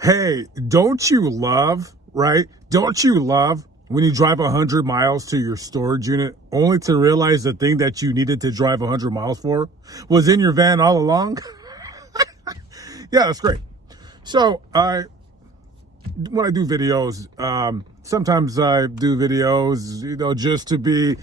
Hey, don't you love, right? Don't you love when you drive 100 miles to your storage unit only to realize the thing that you needed to drive 100 miles for was in your van all along? Yeah, that's great. So, when I do videos, sometimes I do videos, just to be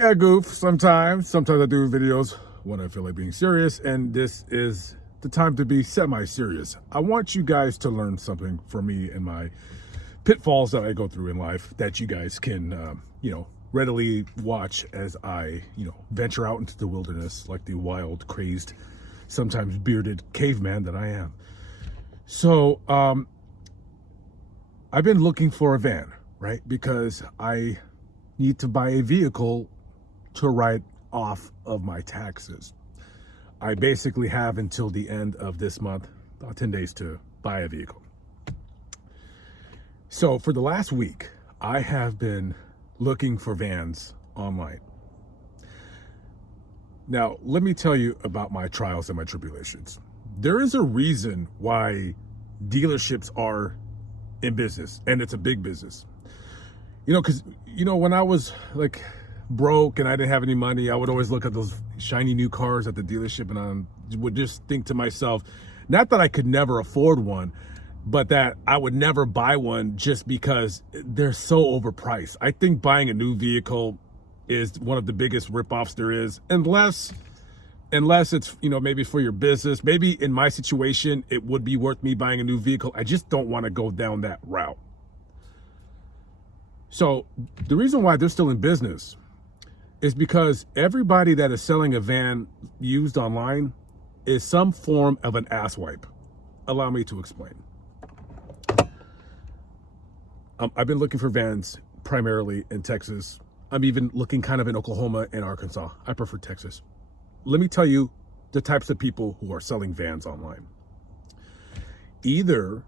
a goof sometimes. Sometimes I do videos when I feel like being serious, and this is the time to be semi-serious. I want you guys to learn something from me and my pitfalls that I go through in life that you guys can, readily watch as I, venture out into the wilderness like the wild, crazed, sometimes bearded caveman that I am. So, I've been looking for a van, right? Because I need to buy a vehicle to write off of my taxes. I basically have until the end of this month, about 10 days, to buy a vehicle. So for the last week, I have been looking for vans online. Now, let me tell you about my trials and my tribulations. There is a reason why dealerships are in business, and it's a big business. Because, when I was like broke and I didn't have any money, I would always look at those shiny new cars at the dealership and I would just think to myself, not that I could never afford one, but that I would never buy one just because they're so overpriced. I think buying a new vehicle is one of the biggest ripoffs there is, unless it's, maybe for your business. Maybe in my situation, it would be worth me buying a new vehicle. I just don't want to go down that route. So the reason why they're still in business is because everybody that is selling a van used online is some form of an asswipe. Allow me to explain. I've been looking for vans primarily in Texas. I'm even looking kind of in Oklahoma and Arkansas. I prefer Texas. Let me tell you the types of people who are selling vans online. Either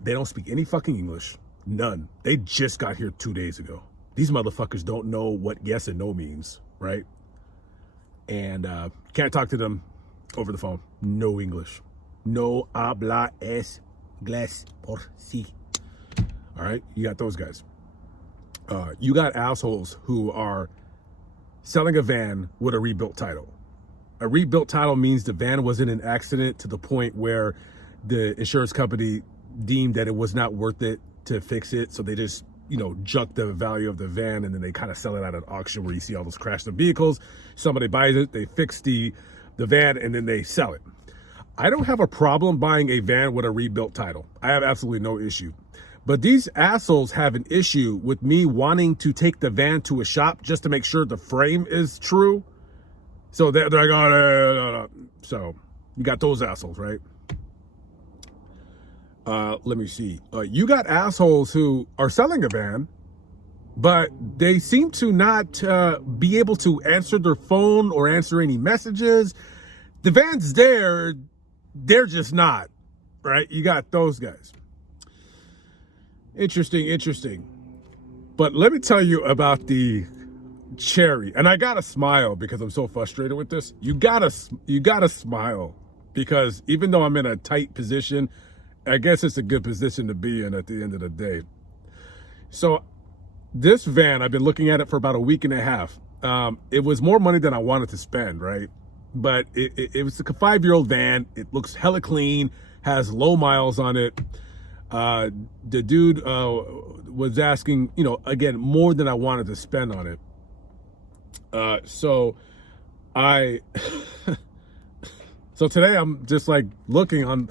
they don't speak any fucking English, none. They just got here 2 days ago. These motherfuckers don't know what yes and no means, right? And can't talk to them over the phone. No English. No habla inglés por si. All right, you got those guys. You got assholes who are selling a van with a rebuilt title. A rebuilt title means the van was in an accident to the point where the insurance company deemed that it was not worth it to fix it. So they just, junk the value of the van and then they kind of sell it at an auction where you see all those crashed vehicles. Somebody buys it, they fix the van, and then they sell it. I don't have a problem buying a van with a rebuilt title. I have absolutely no issue. But these assholes have an issue with me wanting to take the van to a shop just to make sure the frame is true. So they're like, oh, no. So you got those assholes, right? Let me see. You got assholes who are selling a van, but they seem to not be able to answer their phone or answer any messages. The van's there, they're just not, right? You got those guys. Interesting. But let me tell you about the cherry. And I gotta smile because I'm so frustrated with this. You gotta smile because even though I'm in a tight position, I guess it's a good position to be in at the end of the day. So this van, I've been looking at it for about a week and a half. It was more money than I wanted to spend, right? But it was like a 5-year-old van. It looks hella clean, has low miles on it. The dude was asking, again, more than I wanted to spend on it. So today I'm just like looking on,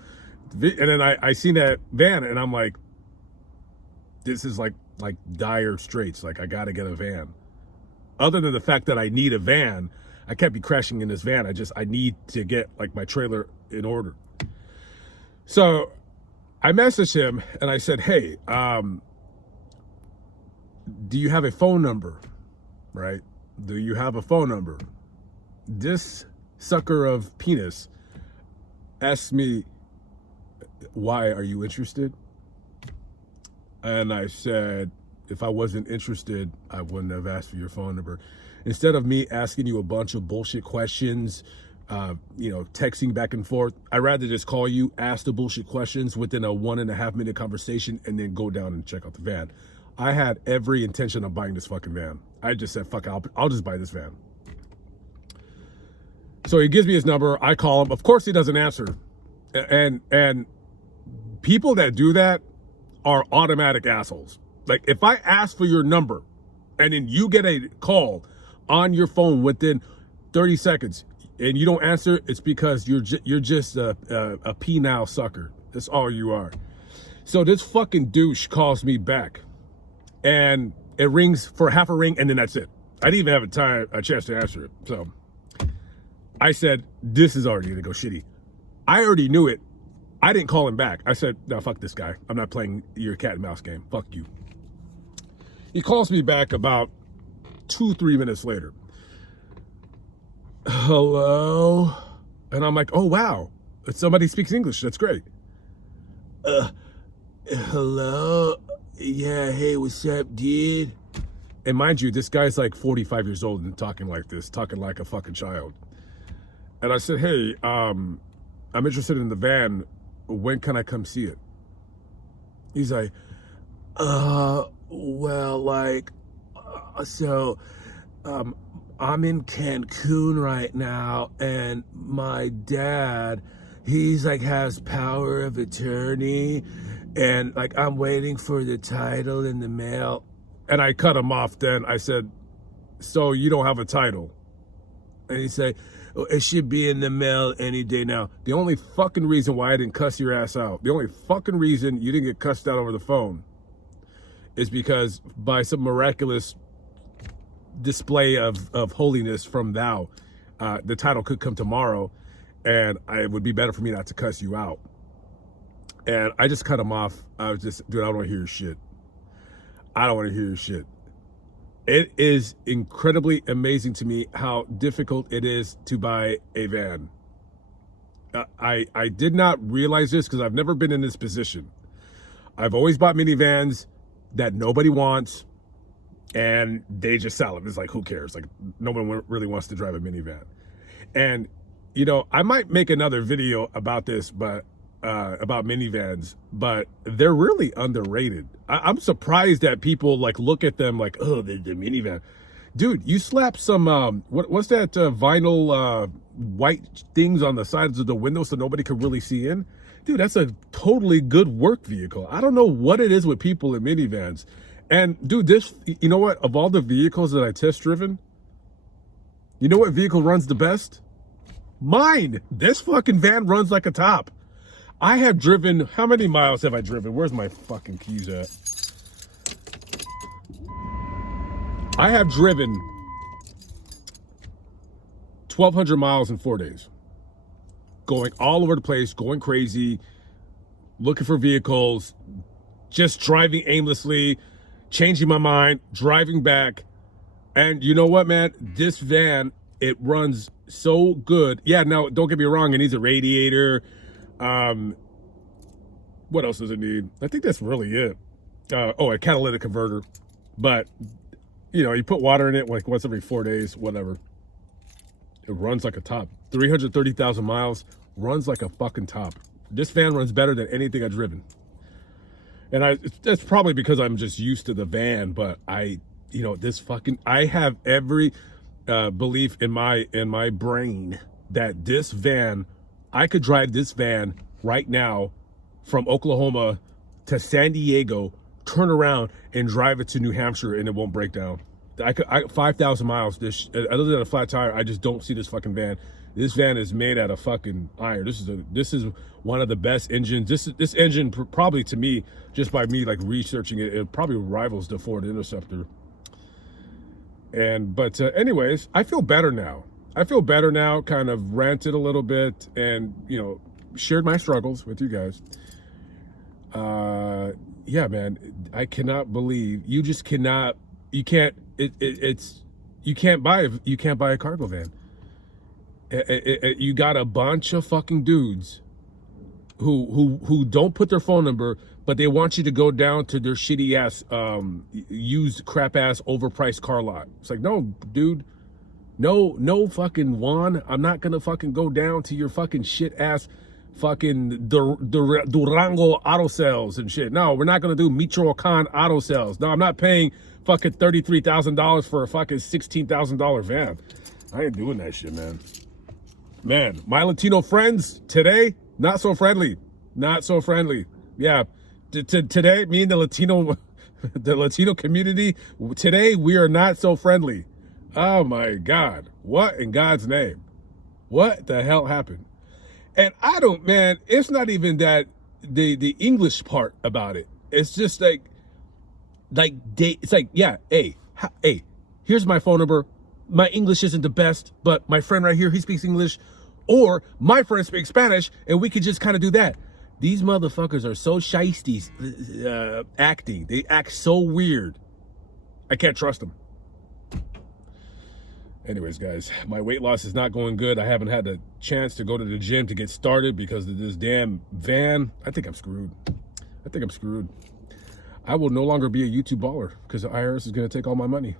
and then I seen that van and I'm like, this is like dire straits. Like I got to get a van. Other than the fact that I need a van, I can't be crashing in this van. I need to get like my trailer in order. So I messaged him and I said, hey, do you have a phone number? Right? Do you have a phone number? This sucker of penis asked me, why are you interested? And I said, if I wasn't interested, I wouldn't have asked for your phone number. Instead of me asking you a bunch of bullshit questions, texting back and forth. I'd rather just call you, ask the bullshit questions within a 1.5 minute conversation, and then go down and check out the van. I had every intention of buying this fucking van. I just said, fuck it, I'll just buy this van. So he gives me his number. I call him. Of course he doesn't answer. And people that do that are automatic assholes. Like, if I ask for your number and then you get a call on your phone within 30 seconds and you don't answer, it's because you're just a penile sucker. That's all you are. So this fucking douche calls me back and it rings for half a ring and then that's it. I didn't even have a chance to answer it. So I said, this is already gonna go shitty. I already knew it. I didn't call him back. I said, no, fuck this guy. I'm not playing your cat and mouse game. Fuck you. He calls me back about 2-3 minutes later. Hello? And I'm like, oh, wow. Somebody speaks English. That's great. Hello? Yeah, hey, what's up, dude? And mind you, this guy's like 45 years old and talking like this, talking like a fucking child. And I said, hey, I'm interested in the van. When can I come see it? He's like, well, like, I'm in Cancun right now, and my dad, he's like has power of attorney, and like I'm waiting for the title in the mail. And I cut him off then. I said, so you don't have a title? And he said, oh, it should be in the mail any day now. The only fucking reason why I didn't cuss your ass out, the only fucking reason you didn't get cussed out over the phone is because by some miraculous display of holiness from thou, the title could come tomorrow and it would be better for me not to cuss you out. And I just cut him off. I was just, dude, I don't want to hear your shit. I don't want to hear your shit. It is incredibly amazing to me how difficult it is to buy a van. I did not realize this because I've never been in this position. I've always bought minivans that nobody wants and they just sell them. It's like, who cares? Like, no one really wants to drive a minivan. And, I might make another video about this, but about minivans, but they're really underrated. I'm surprised that people like look at them like, oh, the minivan. Dude, you slap some, what's that vinyl white things on the sides of the window so nobody can really see in? Dude, that's a totally good work vehicle. I don't know what it is with people in minivans. And dude, this, you know what? Of all the vehicles that I test driven, you know what vehicle runs the best? Mine. This fucking van runs like a top. I have driven, how many miles have I driven? Where's my fucking keys at? I have driven 1,200 miles in 4 days. Going all over the place, going crazy, looking for vehicles, just driving aimlessly, changing my mind, driving back. And you know what, man? This van, it runs so good. Yeah, now, don't get me wrong, it needs a radiator. What else does it need? I think that's really it. A catalytic converter. But, you put water in it like once every 4 days, whatever. It runs like a top. 330,000 miles, runs like a fucking top. This van runs better than anything I've driven. And that's probably because I'm just used to the van, but I have every belief in my brain that this van, I could drive this van right now from Oklahoma to San Diego, turn around and drive it to New Hampshire and it won't break down. 5,000 miles. Other than a flat tire, I just don't see this fucking van. This van is made out of fucking iron. This is one of the best engines. This engine probably, to me, just by me like researching it, it probably rivals the Ford Interceptor. But anyways, I feel better now. Kind of ranted a little bit and shared my struggles with you guys. Yeah, man, I cannot believe you can't buy a cargo van. You got a bunch of fucking dudes who don't put their phone number, but they want you to go down to their shitty ass used crap ass overpriced car lot. It's like, no, dude, No fucking Juan. I'm not gonna fucking go down to your fucking shit ass fucking Durango auto sales and shit. No, we're not gonna do Michoacan auto sales. No, I'm not paying fucking $33,000 for a fucking $16,000 van. I ain't doing that shit, man. Man, my Latino friends today, not so friendly. Not so friendly. Yeah. Today, me and the Latino community, today we are not so friendly. Oh my God. What in God's name? What the hell happened? And I don't, man, it's not even that the English part about it. It's just it's like, yeah, hey, here's my phone number. My English isn't the best, but my friend right here, he speaks English. Or my friend speaks Spanish, and we could just kind of do that. These motherfuckers are so shiesty acting. They act so weird. I can't trust them. Anyways, guys, my weight loss is not going good. I haven't had the chance to go to the gym to get started because of this damn van. I think I'm screwed. I will no longer be a YouTube baller because the IRS is going to take all my money.